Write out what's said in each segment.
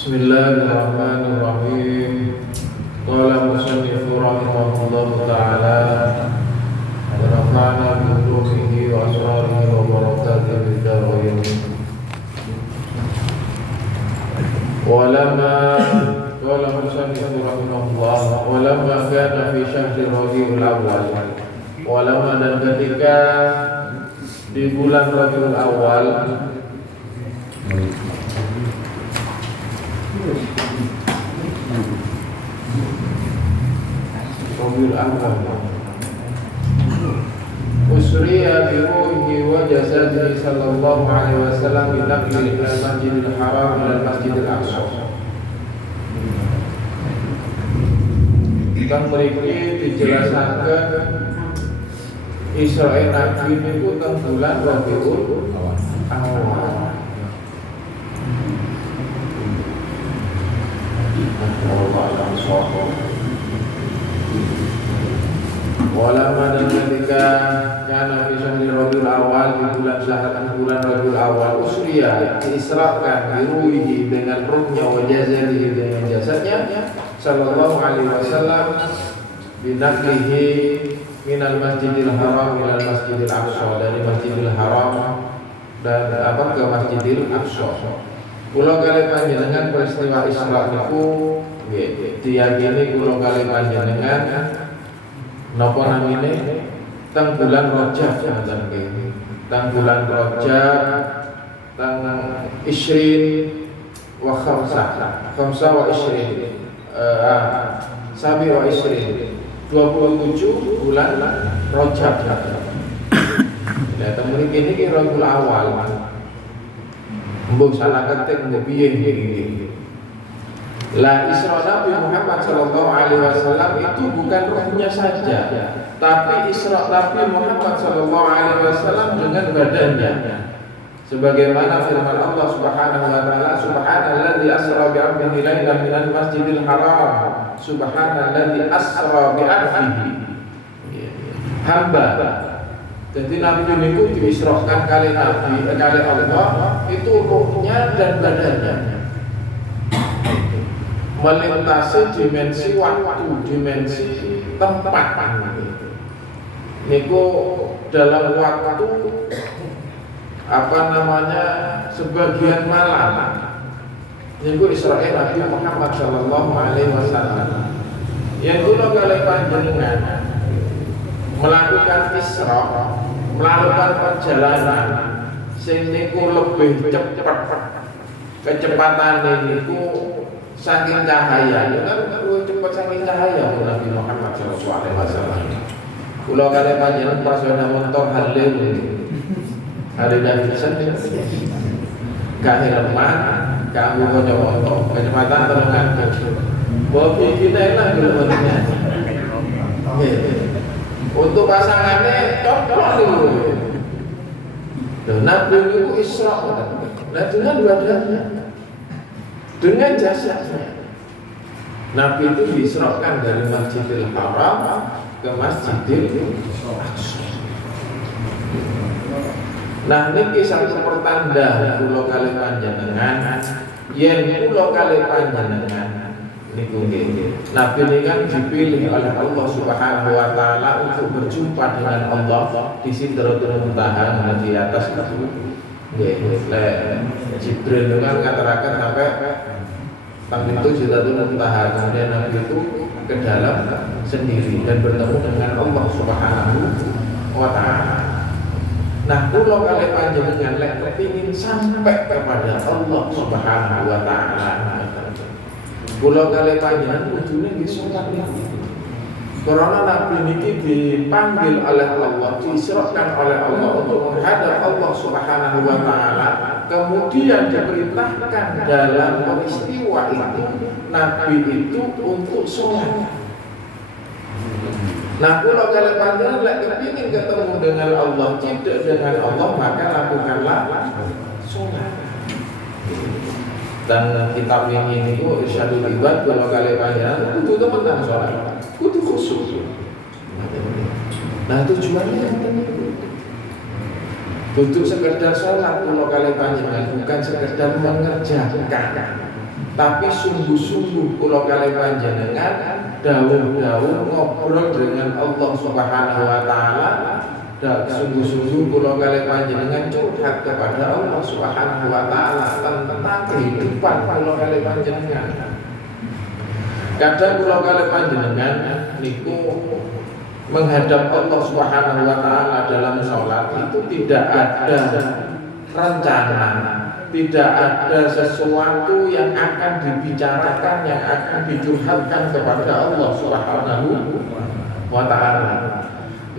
Bismillahirrahmanirrahim. Qala musannifu rahimahullahu ta'ala wa nafa'ana bi ulumihi wa asrarihi wa barakatihi fid dharain. Qala musannifu rahimahullah wa lamma kana fi syahri Rabiul Awwal. Wa lamma, dan ketika di bulan Rabiul Awal, usriya bi ruhi wa jasadihi sallallahu alaihi wasallam bi naqli ila al-masjidil haram ila al-masjidil aqsa. Kang mriki dijelasaken Israil Nabi niku teng bulan Rabiul Awal. Walamma, dan ketika kana fi syahri Rabiul Awal, di bulan Rabiul Awal, usriya, diisrakan biruhi, dengan ruhnya, wa jasadihi, dengan jasadnya, sallallahu alaihi wasallam, binaqlihi minal masjidil haram ilal masjidil aqsa, dari masjidil haram dan ke masjidil aqsa. Kula kali panjenengan peristiwa Isra niku diyakini kula kali panjenengan napa namine teng bulan Rajab, ngoten nggih. Teng bulan Rajab teng Isrin wa khamsa wa Isrin sabi wa Isrin 27 bulan Rajab. Lah teng mriki niki Rabiul Awal. Mbok salah ketik mbok piye niki. Lah Isra Nabi Muhammad sallallahu alaihi wasallam itu bukan ruhnya saja, tapi Isra Nabi Muhammad sallallahu alaihi wasallam dengan badannya. Sebagaimana firman Allah Subhanahu wa taala, subhanalladzi asra bi 'abdihi lailan minal masjidil haram, subhanalladzi asra bi 'abdihi. Hamba. Jadi Nabi niku diisrokan kali Nabi, kali Allah, itu ruhnya dan badannya. Melintasi dimensi waktu, dimensi tempat. Niku dalam waktu sebagian malam. Niku Israil Nabi Muhammad sallallahu alaihi wasallam. Yang kula kali panjenengan melakukan Isra, melakukan perjalanan sing niku lebih cepat. Kecepatan niku saking cahaya, kan cepat saking cahaya Nabi Muhammad sallallahu alaihi wasallam. Kula kali panjenengan pas ana motor Harley Davidson gak helman, kamu kocok motor, kecepatan terengan. Bobi kita enak dulu motornya. Untuk pasangannya cocok dulu. Nabi itu Isra, nah dengan badannya, dengan jasadnya. Nabi itu diisrakan dari Masjidil Haram ke Masjidil Aqsa. Nah ini kisah pertanda kula kali panjenengan, yen kula kali panjenengan niku nggih. Nabi ini kan dipilih oleh Allah Subhanahu wa taala untuk berjumpa dengan Allah di Sidratul Muntaha, di atas itu Jibril itu kan ngatakan sampai tang itu Sidratul Muntaha, kemudian Nabi itu ke dalam sendiri dan bertemu dengan Allah Subhanahu wa Ta'ala. Nah, kalau kalian panjenengan lek kepingin sampai kepada Allah Subhanahu wa Ta'ala, kalau kalian panjenengan ujungnya di sholat ini. Karena Nabi ini dipanggil oleh Allah, diisrakan oleh Allah untuk menghadap Allah Subhanahu wa Ta'ala, kemudian diperintahkan dalam peristiwa itu Nabi itu untuk sholat. Nah, kalau kalian panjenengan ingin ketemu dengan Allah, tidak dengan Allah, maka lakukanlah sholat. Dan kitab ini itu Irsyadul Ibad, kalau kalian panjenengan itu tentang sholat, itu khusus. Nah, tujuannya yang untuk sekedar sholat, kalau kalian panjenengan bukan sekedar mengerjakan, tapi sungguh-sungguh kalau kalian panjenengan daun-daun ngobrol dengan Allah Subhanahu wa Ta'ala, dan sungguh-sungguh kalau kalian panjenengan curhat kepada Allah Subhanahu wa Ta'ala tentang kehidupan kalau kalian panjenengan. Kadang kalau kalian panjenengan niku menghadap Allah Subhanahu wa Ta'ala dalam sholat itu tidak ada rencana, tidak ada sesuatu yang akan dibicarakan, yang akan dicurhatkan kepada Allah Subhanahu wa Ta'ala.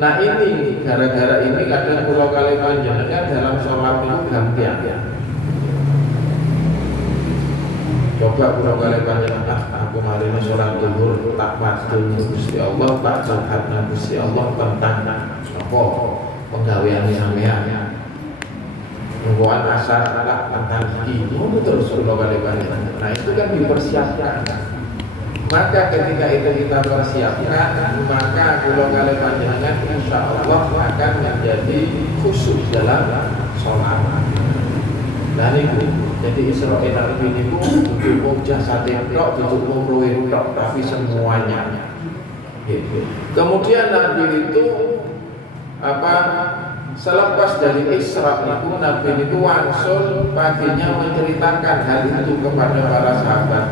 Nah, ini gara-gara ini kadang kalau kalian panjenengan dalam sholat itu gantian. Coba kalau kalian panjenengan, aku hari ini sholat zuhur tak matul Gusti Allah, tak curhat Gusti Allah tentang apa penggawean sampean. Nungguan asar tak tentang ini, terus kalau kalian panjenengan. Nah, itu kan dipersiapkan. Maka ketika itu kita persiapkan, maka kalau kalian panjenengan insya Allah akan menjadi khusyuk dalam sholat. Dan itu jadi Israel Nabi ini tutup jasad tok, tutup ruh tok, tapi semuanya. Kemudian Nabi itu selepas dari Isra itu Nabi itu langsung paginya menceritakan hal itu kepada para sahabat.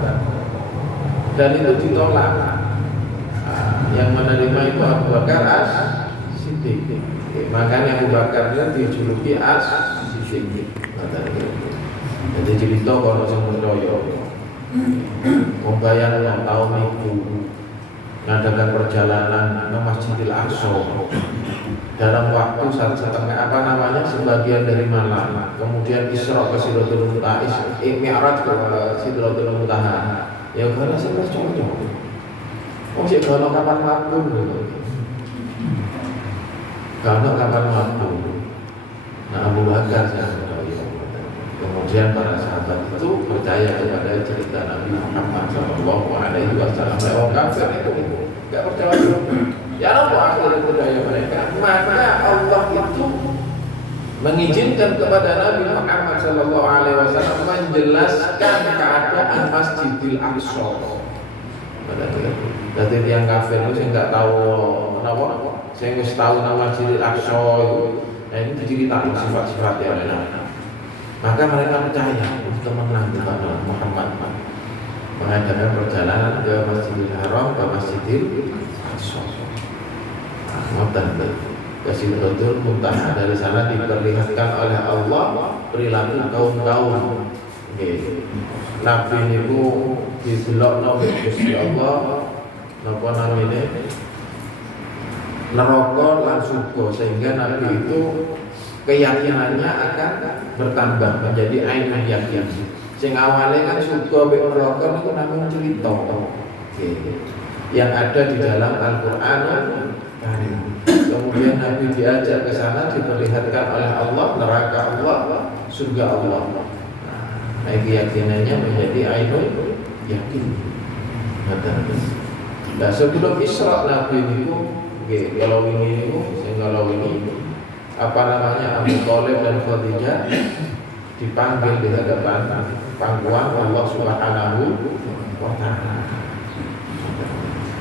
Dan itu ditolak. Yang menerima itu Abu Bakar As-Siddiq. Makanya Abu Bakar itu dijuluki As-Siddiq. Jadi cerita kalau sing percaya. Membayang yang tahun itu mengadakan perjalanan ke Masjidil Aqsa dalam waktu sebagian dari malam. Kemudian Isra ke Sidratul Muntaha, Mi'raj ke Sidratul Muntaha. Ya karena saya percaya. Sik kalau kapan waktu gitu. Kalau kapan waktu. Nah, Abu Bakar kemudian para sahabat itu percaya kepada cerita Nabi Muhammad SAW. Orang kafir itu enggak percaya. Ya Allah akhirnya percaya mereka. Maka Allah itu mengizinkan kepada Nabi Muhammad SAW menjelaskan keadaan Masjidil Aqsa. Jadi yang kafir itu saya nggak tahu kenapa, saya nggak tahu nama Masjidil Aqsa itu. Nah, ini diceritakan sifat-sifat yang ada. Maka mereka percaya untuk menang kepada Muhammad mengadakan perjalanan ke Masjidil Haram, ke Masjidil Aqsa. Ke Sidratul Muntaha. Dari sana diperlihatkan oleh Allah perilaku kaum-kaum. Nabi itu didelokno Gusti Allah napa namine neraka lan surga, sehingga Nabi itu keyakinannya akan bertambah menjadi ainul yakin. Sing awalnya kan surga mek neraka niku namung cerita. Yang ada di dalam Al-Qur'an Karim. Kemudian Nabi diajak ke sana, diperlihatkan oleh Allah neraka Allah, surga Allah. Nah, keyakinannya menjadi ainul yakin. Nah, sebelum Isra Nabi itu, kalau ini apa namanya, Abu Thalib dan Khadijah dipanggil di hadapan pangkuan Allah Subhanahu wa Ta'ala.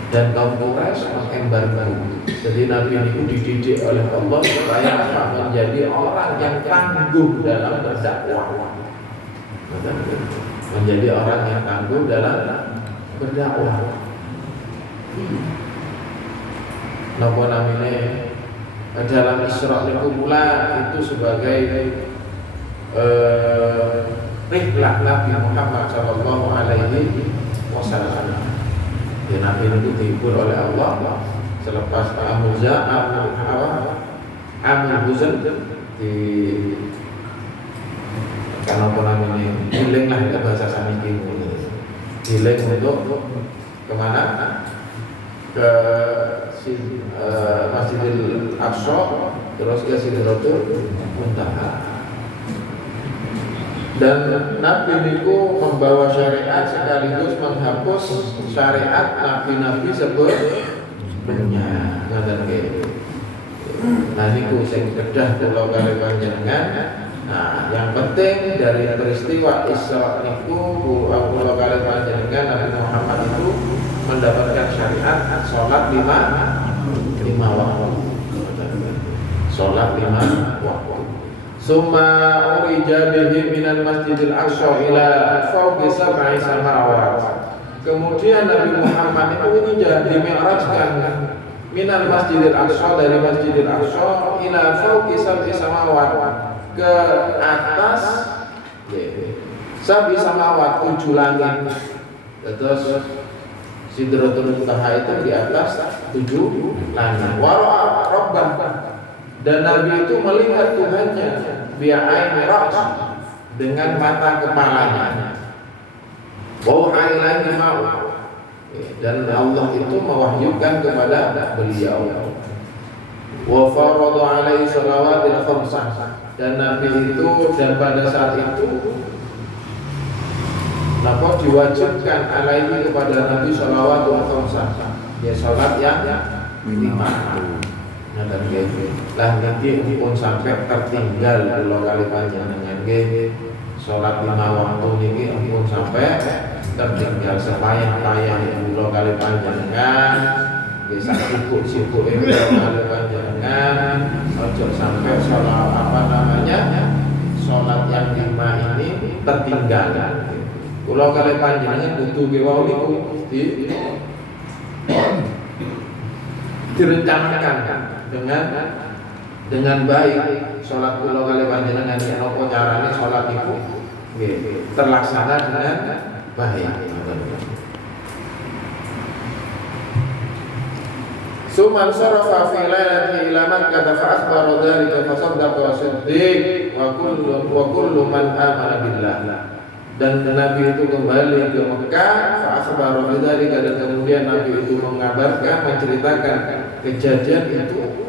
dan kaum Quraisy mengembargo. Jadi Nabi itu dididik oleh Allah supaya menjadi orang yang tangguh dalam berdakwah. Menjadi orang yang tangguh dalam berdakwah. Napa namanya dalam Isra niku pula itu sebagai rihlah Nabi Muhammad sallallahu alaihi wasallam. Ya, Nabi itu dihibur oleh Allah selepas Amul Huzn di karena apa namanya giling lah ke bahasa saniki giling untuk kemana ke Masjidil Aqsa terus ke Sidratul Muntaha. Dan Nabi niku membawa syariat sekaligus menghapus syariat nabi-nabi sebelumnya. Ngoten nggih. Nah niku sing kedah kula kali panjenengan. Nah, yang penting dari peristiwa Isra niku kula kali panjenengan Nabi Muhammad itu mendapatkan syariat salat lima waktu. Salat lima waktu. Summa urija bihi minal masjidil aqsa ila fawqi sab'i samawat. Kemudian Nabi Muhammad itu dimi'rajkan minal masjidil aqsa dari masjidil aqsa ila fawqi sab'i samawat ke atas sab'i samawat 7 langit. Terus Sidratul Muntaha itu di atas 7 langit. Wara'a rabbah. Dan Nabi itu melihat Tuhannya bi'aini ra's dengan mata kepalanya. Wa ilaihi ma'u. Dan Allah itu mewahyukan kepada beliau. Wa farada alaihi shalawatil khamsah. Dan Nabi itu dan pada saat itu diwajibkan alaihi kepada Nabi shalawatul khamsah. Ya salat yang 5. Dan lah nanti pun sampai tertinggal kalau kali panjenengan nggih salat 5 waktu niki pun sampai tertinggal sepayah-payah kula kali panjenengan nggih sak sibuk-sibuke kula kali panjenengan ojo sampai salat salat yang 5 ini tertinggal. Kula kali panjenengan butuh wau niku direncanakan dengan baik salat kula kali panjenengan yen apa carane salat iku nggih terlaksana dengan baik. Suman sarafa fi lailati ila Makkah fa akhbara dzalika fa saddaqa wa siddiq wa kullu man amana billah. Dan Nabi itu kembali ke Mekah fa akhbara dzalika dan kemudian Nabi itu menceritakan kejadian itu.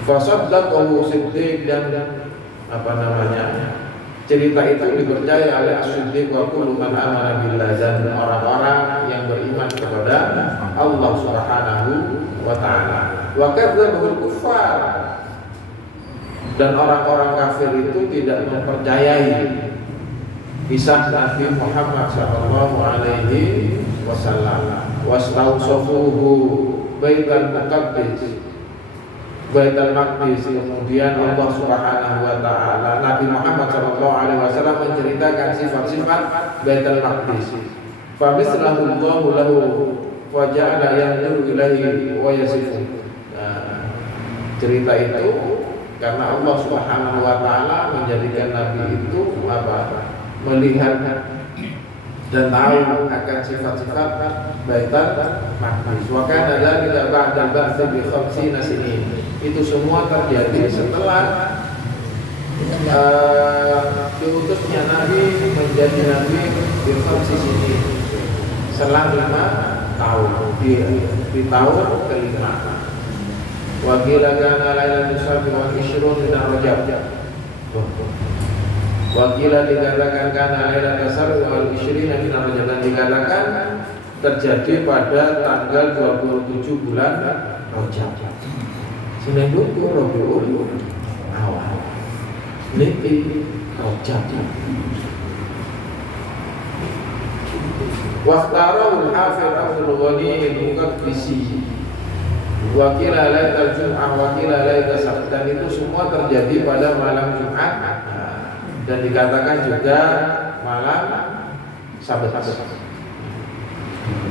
Fasaddaqahu Siddiq dan cerita itu dipercaya oleh As-Siddiq wa kullu man amana billah dan orang-orang yang beriman kepada Allah Subhanahu wa taala. Wa kadzdzabul kuffar dan orang-orang kafir itu tidak mempercayai kisah Nabi Muhammad sallallahu alaihi wasallam. Wastausafuhu Baitul Maqdis. Kemudian Allah Subhanahu wa taala Nabi Muhammad sallallahu alaihi wasallam menceritakan sifat-sifat Baitul Maqdis. Fa mislahu Allahu lahu wa ja'ala yanzuru ilaihi wa yasifu. Cerita itu karena Allah Subhanahu wa taala menjadikan Nabi itu melihat dan tahu akan sifat-sifat Baitul Maqdis. Wa kana dzalika ba'da al-ba'ts bi 50 sinin. Itu semua terjadi setelah diutusnya Nabi menjadi Nabi di 50 sinin. Selang 5 tahun di tahun ke-5. Wa qila kana lailatul sabi wa 20 min Rajab. Wakila dikatakan karena Lailatul Sabi wal 20 min Rajab dan dikatakan terjadi pada tanggal 27 bulan Rajab. Senin itu Rabiul Awal. Niki Rajab. Waqtarahul hafidh Abdul Ghani al-Muqaddisi wa qila lailatul Jum'ah wa qila lailatul Sabt, dan itu semua terjadi pada malam Jumat dan dikatakan juga malam Sabat.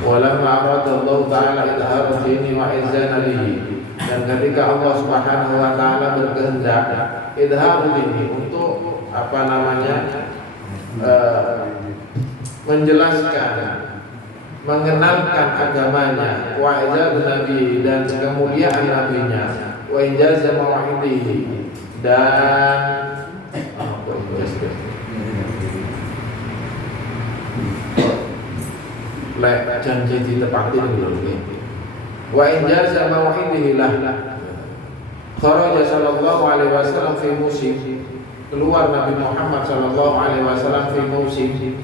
Walamma aradallahu ta'ala idharu dini wa izzana bihi, dan ketika Allah Subhanahu wa taala berkehendak idharu dini untuk menjelaskan, mengenalkan agamanya, wa izzat nabi, dan kemuliaan nabinya, wa injaza mawahidihi, dan janji ditepatin dulu. Wa injaza mawahidihi lah. Kharaja sallallahu alaihi wasallam fi musim, keluar Nabi Muhammad sallallahu alaihi wasallam fi musim,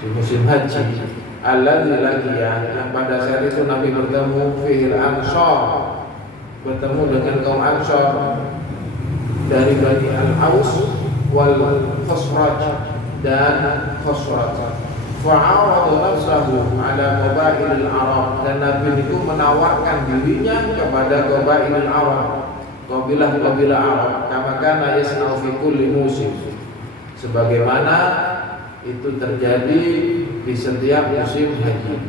di musim haji. Alladzi laqiya, yang pada saat itu Nabi bertemu fil Ansar, bertemu dengan kaum Ansar dari Bani Al-Aus wal Khosraj dan Khosraj. Fa'aradu nafsahu ala qabailil Arab, dan Nabi itu menawarkan dirinya kepada qabailil Arab, kabilah-kabilah Arab, kama kana yasna'u fi kulli musim, sebagaimana itu terjadi di setiap musim haji.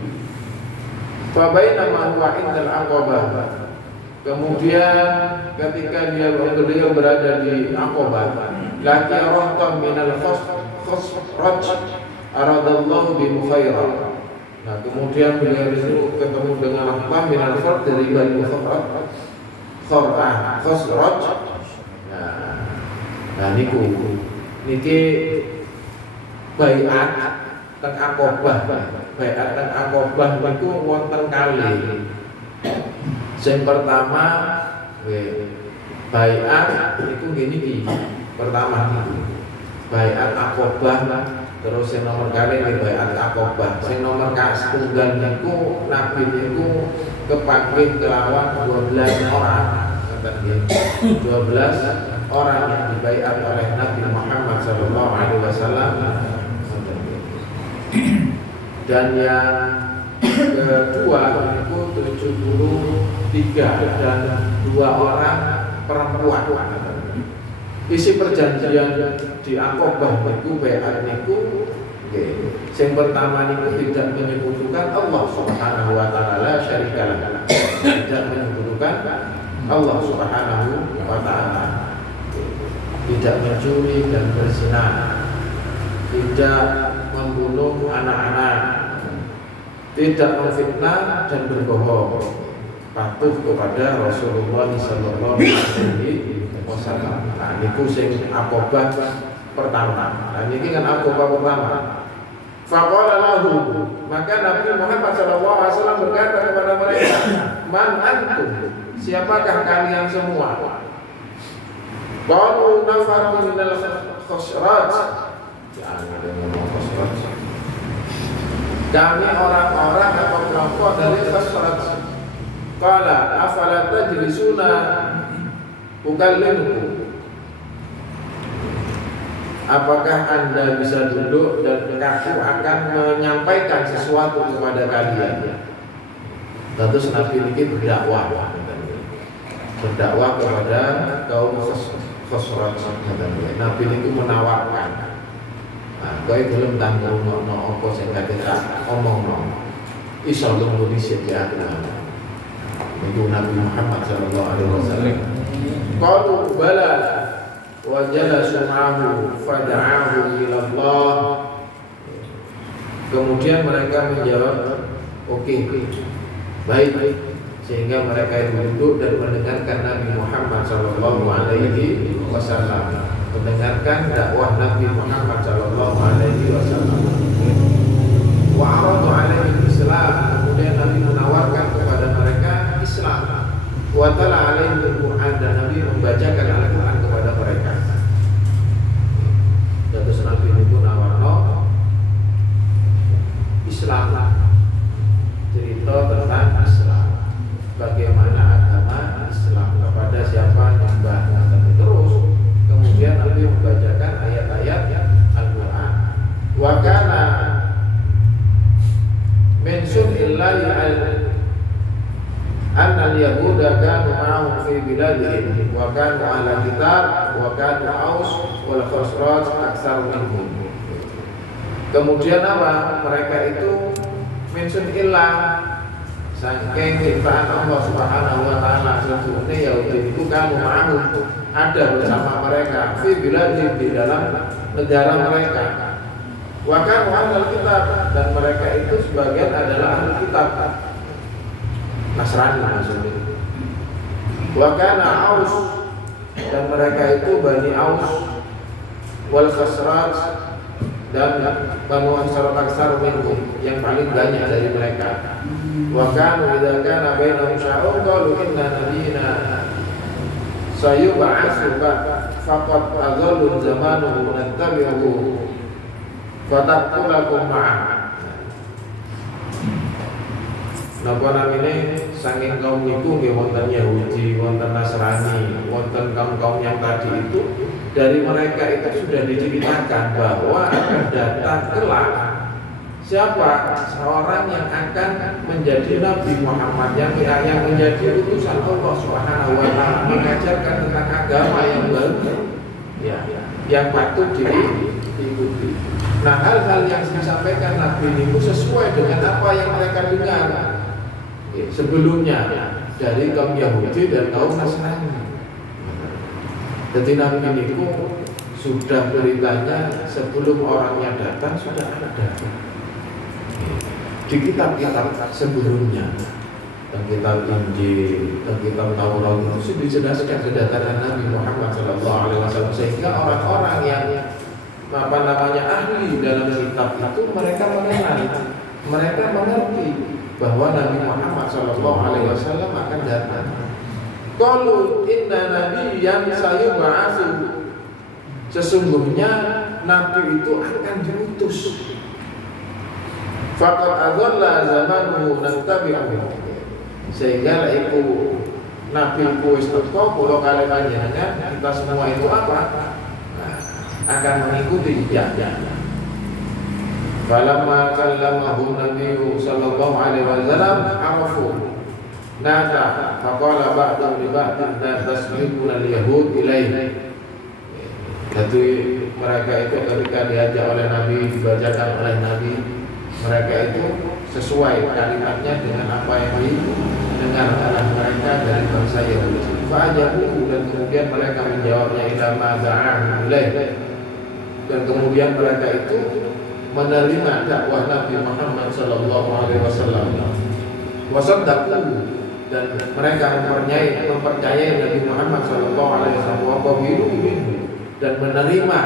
Fa bainama huwa indal Aqabah, kemudian ketika beliau berada di Aqabah, laki rahtan minal Khosraj aradallahu bi Mukhairah. Nah, kemudian beliau itu ketemu dengan rahtan minal Khosraj dari Bani Khosraj. Nah, niki baiat teng Aqabah. Baiat teng Aqabah niku wonten kali. Sing pertama baiat niku ngene iki. Pertama niku baiat Aqabah, terus yang nomor kali ini baiat Aqabah. Sing nomor setunggal niku Nabi niku kepanggih kelawan 12 orang. 12 orang yang dibaiat oleh Nabi Muhammad SAW. Dan yang kedua itu 73 dan 2 orang perempuan. Isi perjanjian di Aqabah itu baiat niku yang pertama niku tidak menyebutkan Allah Subhanahu wa taala syarikalah, tidak menyebutkan Allah Subhanahu wa taala, tidak mencuri dan berzina, tidak membunuh anak-anak, tidak memfitnah dan berbohong, patuh kepada Rasulullah sallallahu alaihi wasallam. Nah, niku sing Aqabah pertama. Nah, niki kan Aqabah pertama. Faqala lahu, maka Nabi Muhammad sallallahu alaihi wasallam berkata kepada mereka, "Man antum? Siapakah kalian semua?" Qalu nafarun minal Khosraj. Kami orang-orang atau kelompok dari Khosraj. Qala afala tajlisuna ukallimukum. Apakah Anda bisa duduk dan aku akan menyampaikan sesuatu kepada kalian? Terus Nabi ini berdakwah kepada kaum Khosraj. Nabi itu menawarkan, kowe belum tanggung no apa sing tak omongno. Iso lungo dhisik ya aku. Itu Nabi Muhammad sallallahu alaihi wasallam. Qalu bala wa jalasu ma'ahu fada'ahu ila Allah. Kemudian mereka menjawab, oke, baik. Sehingga mereka itu duduk dan mendengarkan Nabi Muhammad sallallahu alaihi wasallam, mendengarkan dakwah Nabi Muhammad sallallahu alaihi wasallam. Wa aradu alaihi Islam, kemudian Nabi menawarkan kepada mereka Islam. Wa tala alaihi Al-Qur'an, dan Nabi membacakan Al-Qur'an kepada mereka. Terus Nabi itu nawarno Islam, cerita tentang Islam, bagaimana agama Islam, kepada siapa nyembah. Terus kemudian Nabi membacakan ayat-ayat Al-Qur'an. Wa kana lillahi anna al-yahuda kanu ma'ahum fi biladihim wa kanu ahla kitab wa kanu Aus wal Khazraj aktsar minhum. Kemudian apa? Mereka itu mention ilah saking ciptaan Allah Subhanahu wa taala, sesungguhnya Yahudi itu kanu ma'ahum, ada bersama mereka fi biladihim, di dalam negara mereka. Wa kanu ahla kitab, dan mereka itu sebagian adalah ahli kitab, Nasrani maksudnya. Wa kana Aus, dan mereka itu Bani Aus wal Khazraj, dan Banu Ansar minhum, yang paling banyak dari mereka. Wa kanu idza kana bainahum sya'un qalu inna nabiyina sayub'atsu faqad adallu zamanuhu nattabi'uhu fataqulakum ma'ah. Napa namine saking kaum niku nggih wonten Yahudi, wonten Nasrani, wonten kaum-kaum yang tadi itu, dari mereka itu sudah diceritakan bahwa akan datang kelak siapa seorang yang akan menjadi Nabi Muhammad, yang menjadi utusan Allah Subhanahu wa taala, mengajarkan tentang agama yang baru, ya, yang patut diikuti. Nah, hal-hal yang disampaikan Nabi ini sesuai dengan apa yang mereka dengar sebelumnya dari kaum Yahudi dan kaum Nasrani. Jadi Nabi ini sudah beritanya sebelum orangnya datang sudah ada di kitab-kitab sebelumnya, dan kitab Injil, dan kitab Taurat itu sudah dijelaskan kedatangan Nabi Muhammad SAW, sehingga orang-orang yang ahli dalam kitab itu mereka mengenal, mereka mengerti bahwa Nabi Muhammad SAW akan datang. Qalu inna nabiyyan sayub'atsu, sesungguhnya Nabi itu akan diutus. Faqad adalla zamanuhu nattabi'uhu, sehingga itu Nabi ku wis teko kula kali panjenengan, kita semua itu apa? Akan mengikuti dia. Falamma kallamahu Nabi sallallahu alaihi wasallam arafu nada faqala ba'du li ba'din la tasbiquna al-yahud ilaihi. Jadi mereka itu ketika diajak oleh Nabi, dibacakan oleh Nabi, mereka itu sesuai kalimatnya dengan apa yang didengar oleh mereka dari bangsa Yahudi. Fa'ajabu, dan kemudian mereka menjawabnya ila ma da'ahu ilaihi, dan kemudian mereka itu menerima dakwah Nabi Muhammad sallallahu alaihi wasallam. Wasaddaqu, dan mereka mempercayai Nabi Muhammad sallallahu alaihi wasallam, wa qabilu dan menerima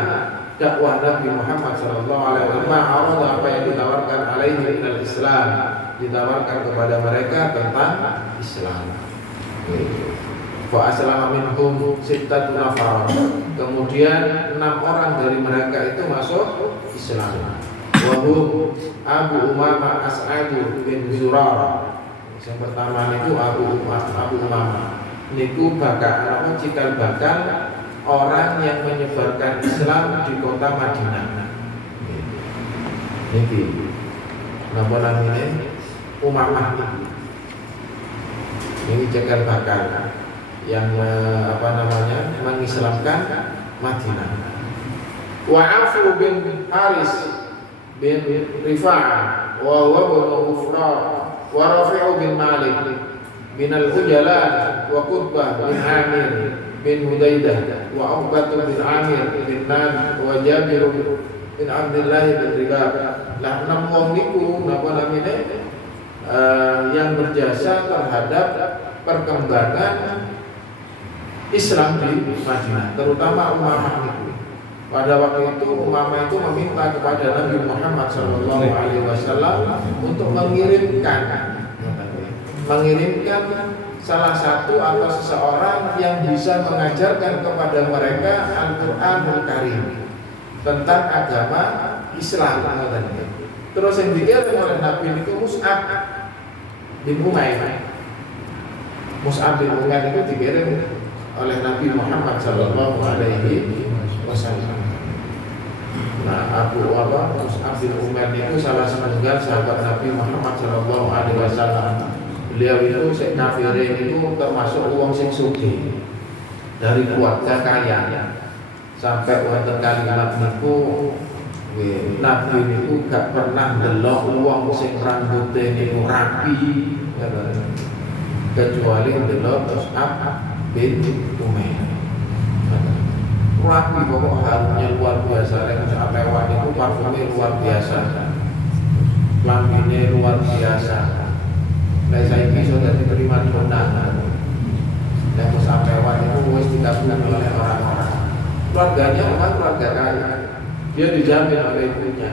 dakwah Nabi Muhammad sallallahu alaihi wasallam. Ma'arada, apa yang ditawarkan alaihi minal Islam, ditawarkan kepada mereka tentang Islam. Fa aslama minhum sittatu nafar, kemudian 6 orang dari mereka itu masuk Islam. Wahum Abu Umamah As'ad bin Zurarah. Yang pertama itu Abu Umamah. Niku bakal cikal bakal orang yang menyebarkan Islam di kota Madinah. Niki napa namanya? Umamah niki. Ini cikal bakal yang mengislamkan Madinah. Wa Afu bin Haris bin Rifa'ah wa bin Ghufrar wa Rafi'u bin Malik bin al-Hujalan wa Qutbah bin Amir bin Hudaidah wa Uqbah bin Amir bin Nan wa Jabir bin Abdullah bin Ribab. Lah 6 wong niku napa namine yang berjasa terhadap perkembangan Islam di Madinah, terutama Umamah niku. Pada waktu itu Umamah itu meminta kepada Nabi Muhammad SAW untuk mengirimkan salah satu atau seseorang yang bisa mengajarkan kepada mereka Al-Qur'anul Karim, tentang agama Islam. Terus yang dikirim oleh Nabi itu Mus'ab bin Umair. Mus'ab bin Umair itu dikirim oleh Nabi Muhammad SAW. Nah, Mus'ab Mus'ab bin Umair itu salah setunggal sahabat Nabi Muhammad sallallahu alaihi wasallam. Beliau itu sek kafire itu termasuk wong sing sugih dari keluarga kaya. Sampai wonten kalimat niku Nabi niku gak pernah ndelok wong sing rambute niku rapi kecuali ndelok Mus'ab bin Umair. Rapi pokok harumnya luar biasa. Lek Mus'ab lewat niku parfumnya luar biasa. Lambine luar biasa. Lek saiki sudah diterima donat. Lek Mus'ab lewat niku wis dikagumi oleh orang-orang. Keluarganya memang keluarga kaya. Dia dijamin oleh ibunya.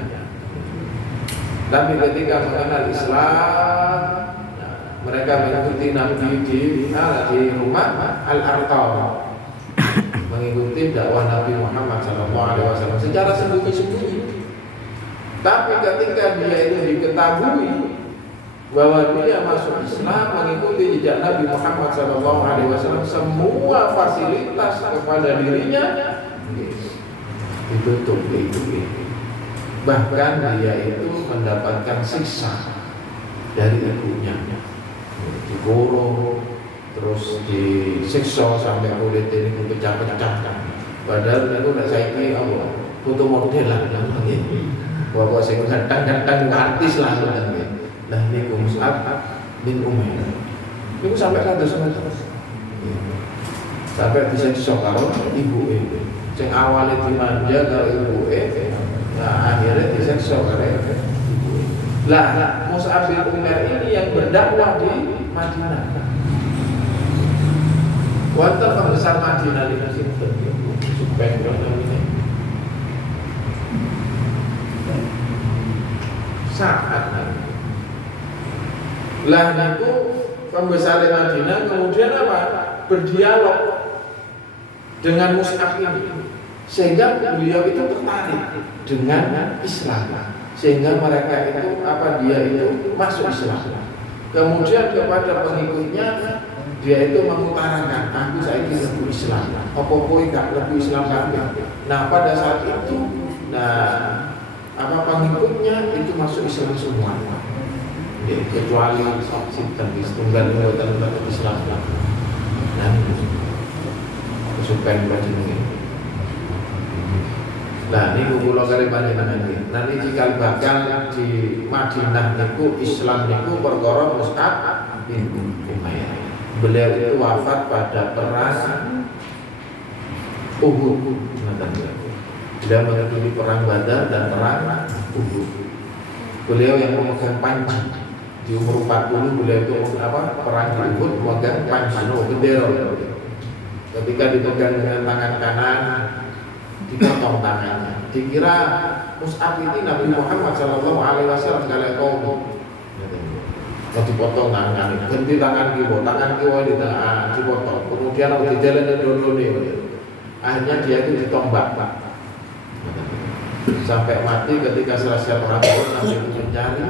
Tapi ketika mengenal Islam, mereka mengikuti Nabi di rumah Al-Arqam, mengikuti dakwah Nabi Muhammad SAW secara sembunyi-sembunyi. Tapi ketika dia itu diketahui bahwa dia masuk Islam, mengikuti jejak Nabi Muhammad SAW, semua fasilitas kepada dirinya ditutup itu. Bahkan dia itu mendapatkan siksa dari ibunya, dikurung, terus disiksa sampai kulit ini pecah-pecah. Padahal itu nggak saya ini foto model lah namanya. Bahwa saya kadang-kadang artis lah namanya. Nah ini Mus'ab bin Umair. Itu sampai kados sampai disiksa karo ibu itu. Yang awalnya dimanja karo ibu nah akhirnya disiksa karo ibu. Lah Mus'ab bin Umair ini yang berdakwah di Madinah. Wonten pembesar Madinah di sinten supaya namanya Sa'ad. Lah niku pembesar Madinah kemudian apa? Berdialog dengan Mus'ab ini sehingga beliau itu tertarik dengan Islam, sehingga mereka itu dia itu masuk Islam. Kemudian kepada pengikutnya dia itu mengutarakan, aku saiki lebih Islam, apa-apa gak lebih Islam kabeh. Nah pada saat itu, pengikutnya itu masuk Islam semua, kecuali sinten tunggal mboten Islam. Nah, supaya berjeneng. Nah, ini kula kali panjenengan iki. Nanti cikal bakal di Madinah niku Islam niku perkara Mus'ab bin Umair. Beliau itu wafat pada perang Uhud. Beliau mengikuti perang Badar dan perang Uhud. Beliau yang memegang panji. Di umur 40 beliau itu perang di Uhud memegang panji bendera. Ketika dipegang dengan tangan kanan, dipotong tangannya. Dikira Mus'ab ini Nabi Muhammad SAW kalian kaum mau dipotong tangannya, ganti tangan kiwa dipotong. Kemudian di jalan dodone, akhirnya dia itu ditombak sampai mati. Ketika selesai perang Nabi itu mencari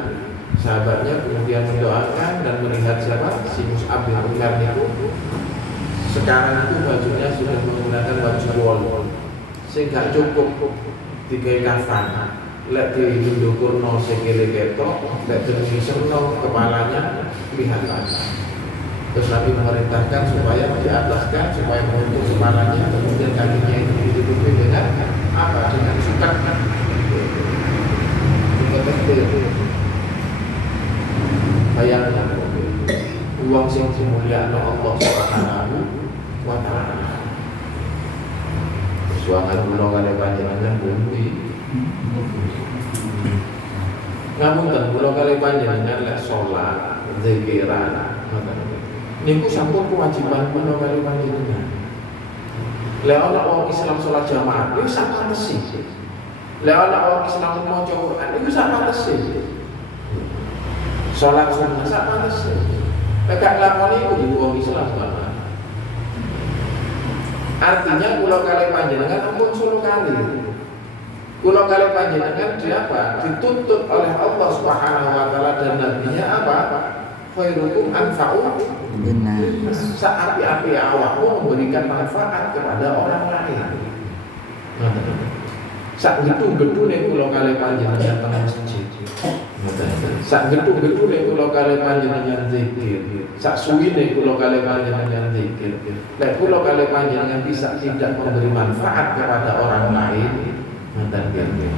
sahabatnya, kemudian mendoakan dan melihat siapa si Mus'ab bin Umair itu. Sekarang itu bajunya sudah menggunakan baju wol, sehingga cukup digawe kafan. Lek diundukurno sikile ketok, lek diserno kepalanya kelihatan. Terus Nabi memerintahkan supaya diataskan, supaya menutup kepalanya, kemudian kakinya itu ditutupi dengan dengan sukat. Bayangkan uang sing mulia Allah Subhanahu wa ta'ala. Suangan kula kali panjenengan pundi. Namun kula kali panjenengan lek salat, zikiran, niku sampun kewajiban kula kali panjenengan. Lek ana wong Islam salat jamaah, iku sak pantese. Lek ana wong Islam maca Quran, iku sak pantese. Salat sunah sak pantese. Lek lakoni iku wong Islam jamaah. Artinya kula kali panjenengan ampun 10 kali. Kula kali panjenengan dituntut oleh Allah Subhanahu wa taala dan nabinya khairukum anfa'u linnas. Saapi-api awakmu memberikan manfaat kepada orang lain. sak gedung-gedune kula kalih panjenengan teng masjid. Sak gedung-gedune kula kalih panjenengan zikir. Sak suwine kula kalih panjenengan zikir. Nek kula kalih panjenengan bisa tidak memberi manfaat kepada orang lain,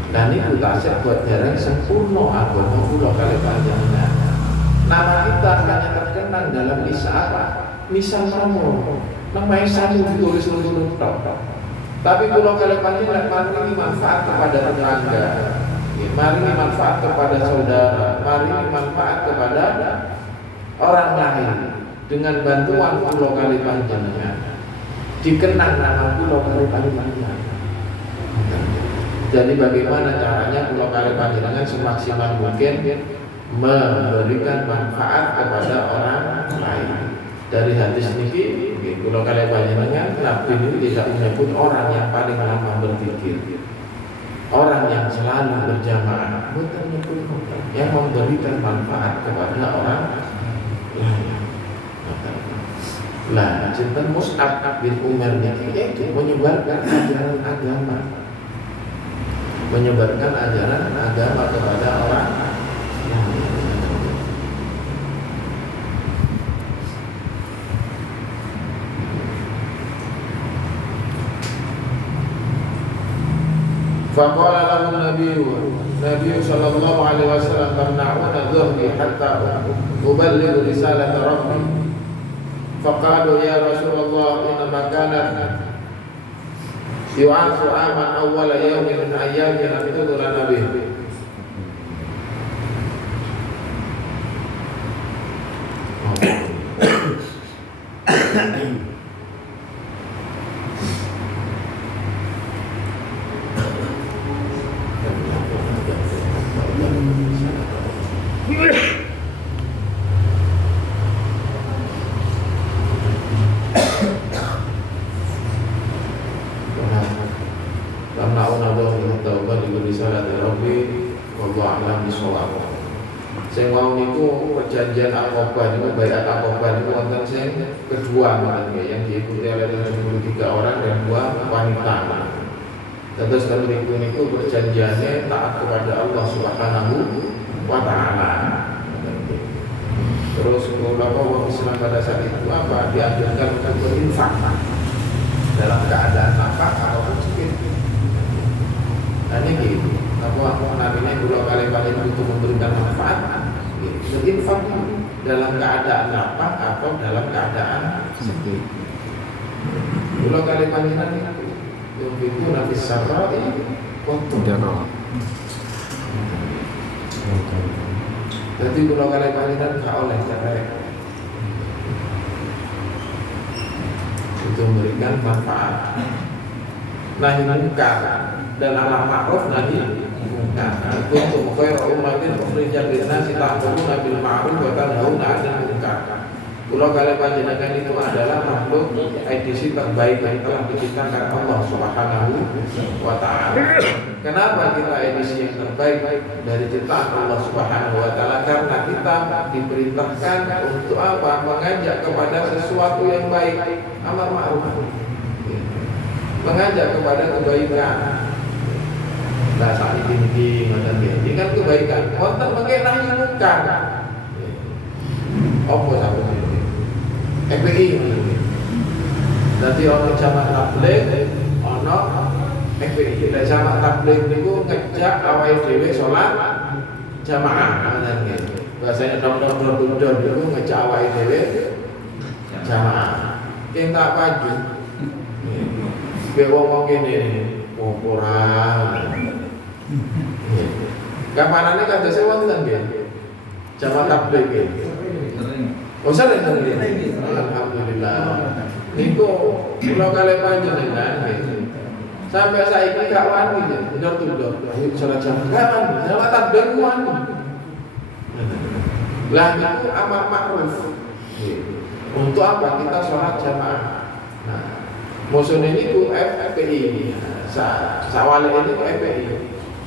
dan itu tasik buat dereng sempurna agama kula kalih panjenengan. Nama kita hanya terkenang dalam misal nomo. Namanya satu ditulis lurus tok. Tapi kalau kalian panjenengan mari manfaat kepada tetangga, mari manfaat kepada saudara, mari manfaat kepada orang lain dengan bantuan pulau kali panjenengan. Dikenang nama pulau kali panjenengan. Jadi bagaimana caranya pulau kali panjenengan semaksimal mungkin memberikan manfaat kepada orang lain. Dari hadis niki kalau kalian panjenengan Nabi ini tidak menyebut orang yang paling lama berpikir, orang yang selalu berjamaah, bukan menyebut yang memberikan manfaat kepada orang lain. Lah, cinten Mus'ab bin Umar niki itu menyebarkan ajaran agama, kepada orang lain. Faqala lahu Nabi sallallahu alaihi wasallam tamna'una dhuhri hatta uballighu risalata rabbi. Faqalu ya Rasulullah inna makana yu'afu aman awwala yawmin min ayyamina bidudu lana bih. Sing wau niku perjanjian Aqabah niku baiat Aqabah niku wonten sing kedua makanya yang diikuti oleh 73 orang dan 2 wanita. Terus kalau niku perjanjiannya taat kepada Allah Subhanahu wa taala. Terus beberapa orang Islam pada saat itu apa dianjurkan untuk berinfak dalam keadaan nafkah atau miskin. Dan ini apa nabinya dua kali untuk memberikan manfaat. Berinfak dalam keadaan nafkah atau dalam keadaan miskin. Dua kali panjenengan itu nabi sarra'i untuk jadi kalau kalian panjenengan gak oleh cara itu memberikan manfaat nahi munkar dan amar ma'ruf nahi munkar. Kuntum khairu ummatin ukhrijat lin-nasi ta'muruna bil ma'ruf wa tanhauna 'anil munkar. Kalau kalian panjenengan itu adalah makhluk edisi terbaik yang telah diciptakan Allah Subhanahu wa taala. Kenapa kita edisi yang terbaik dari ciptaan Allah Subhanahu wa taala? Karena kita diperintahkan untuk apa? Mengajak kepada sesuatu yang baik, amar ma'ruf. Mengajak kepada kebaikan. Nah, saat ini kan kebaikan. Wonten mengke nahi munkar. Apa sampeyan? FPI nanti orang jamaah tabligh ono FPI lek jamaah tabligh niku ngejak awake dhewe salat jamaah ngoten nggih bahasane dokter niku ngejak awake dhewe jamaah kita pagi wong kene ora kapanane kados wonten nggih jamaah tabligh nggih. Oh sering alhamdulillah. Niku kula kalih panjenengan sampai saiki gak wani ndor-ndor. Ayo salat jamaah. Jamaah tabligh wani. Lah niku amar ma'ruf. Untuk apa kita salat jamaah? Nah, musuhne niku FPI. Sawale ini FPI.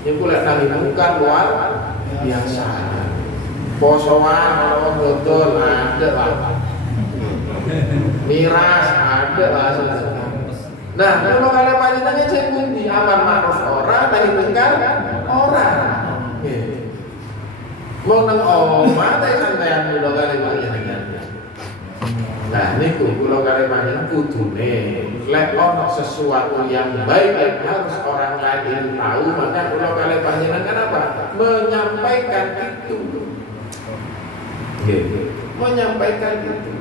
Niku lek nahi munkar luar biasa. Posoan kalau dodol ada lah, miras ada lah, Nah, kalau kalian panjenengan sing pundi amar ma'ruf ora nahi mungkar ora. Nggih. Wong nang omah ta santean kula kalian panjenengan. Nah, niku kula kalian panjenengan kudune lek ana sesuatu yang baik yang harus orang lain tahu, maka kula kalian panjenengan apa? Menyampaikan itu. Nggih. Menyampaikan itu.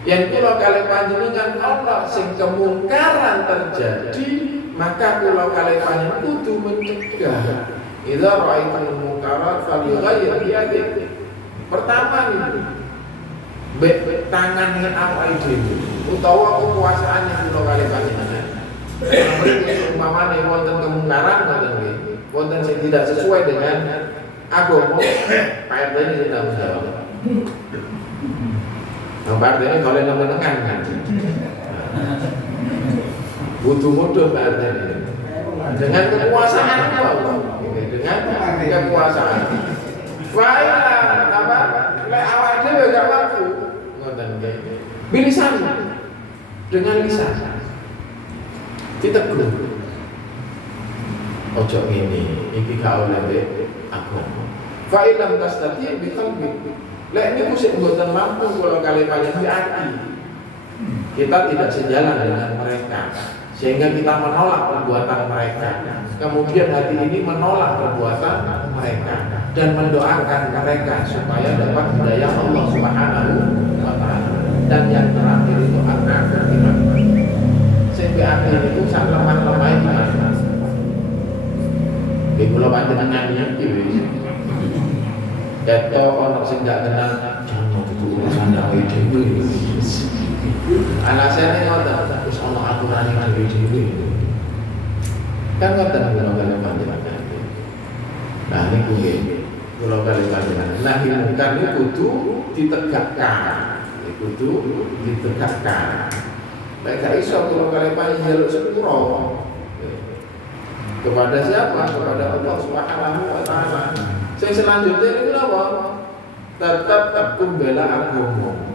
Yang kula kalian panjenengan Allah sing kemungkaran terjadi, maka kula kalian panjenengan kudu mencegah. Idza ra'aitul munkarat falyughayyir biyadihi. Pertama itu tangan dengan awake dhewe utawa kekuasaan yang kula kalian panjenengan. Umpamane wonten kemungkaran ngoten nggih, wonten sing tidak sesuai dengan agama, Pak RT ini tanggung jawab. Pak RT ini kalau nengan kan butuh mudah Pak RT ini dengan kekuasaan dengan kekuasaan fa'ilah apa lek awak dhewe gak mampu ngoten nggih bilisan dengan lisan ditegur ojo ngene iki gak oleh agama fa'ilam tastati bi qalbi. Lek niku sing mboten mampu kula kali panjenengan di hati. Kita tidak sejalan dengan mereka sehingga kita menolak perbuatan mereka. Kemudian hati ini menolak perbuatan mereka dan mendoakan mereka supaya dapat hidayah Allah Subhanahu wa taala. Dan yang terakhir itu akan iman. Sampai akhir itu sak lemah-lemah iman. Di kula panjenengan iki wis Jatuh orang sing gak kenal jangan itu urusan dakwah dhewe. Alasannya ngoten, terus ana aturan yang dhewe. Kan ngoten kula kalian panjenengan. Nah niku nggih, kula kalian panjenengan. Nahi mungkar niku kudu ditegakkan. Kudu ditegakkan. Lek gak iso kula kalian panjenengan njaluk sepuro. Kepada siapa? Kepada Allah Subhanahu wa taala. Yang selanjutnya itu apa? Tetap bela agama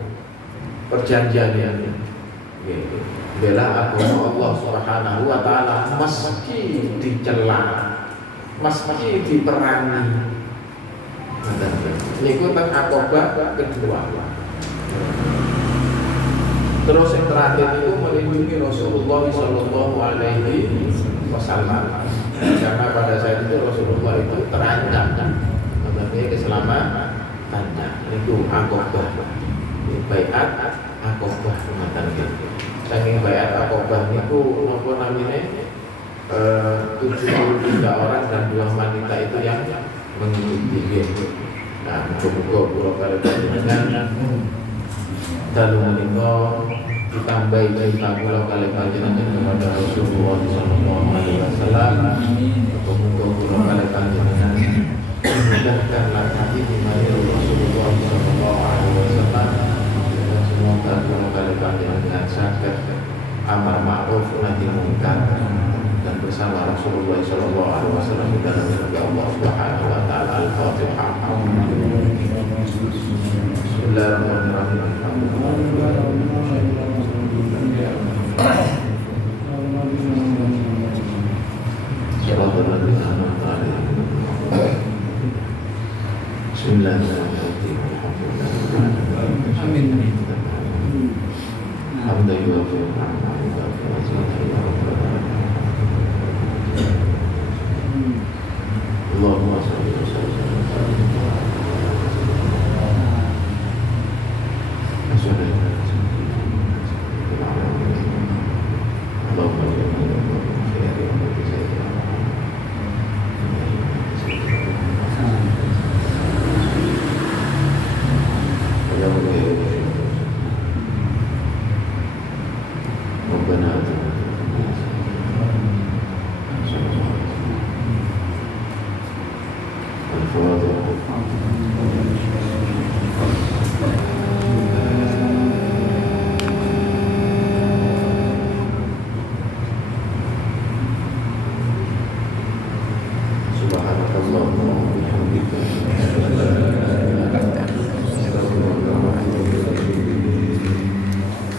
perjanjian ini. Bela agama Allah Subhanahu wa taala meski dicela, meski diperangi. Niku teng akobah kedua. Terus yang terakhir itu melindungi Rasulullah Sallallahu Alaihi Wasallam. Karena pada saat itu Rasulullah itu terancam. Keselamatannya itu akobah baiat akobah mengatakan gitu. Saking baiat akobah itu apa namanya 73 orang dan 2 wanita itu yang mengikuti gitu. Nah, muga-muga kula panjenengan dalu menika ditambahi cerita kula kali panjenengan kepada Rasulullah sallallahu alaihi wasallam. Muga-muga kula kali panjenengan mudahkanlah hati dimana Rasulullah sallallahu alaihi wasallam dan semoga kula kali panjenengan saged amar ma'ruf nahi munkar dan bersama Rasulullah sallallahu alaihi wasallam di dalam surga Allah Subhanahu wa taala. Al-Fatihah. Bismillahirrahmanirrahim. Bismillahirrahmanirrahim. Amin. Allahumma shalli wa sallim Subhanallah.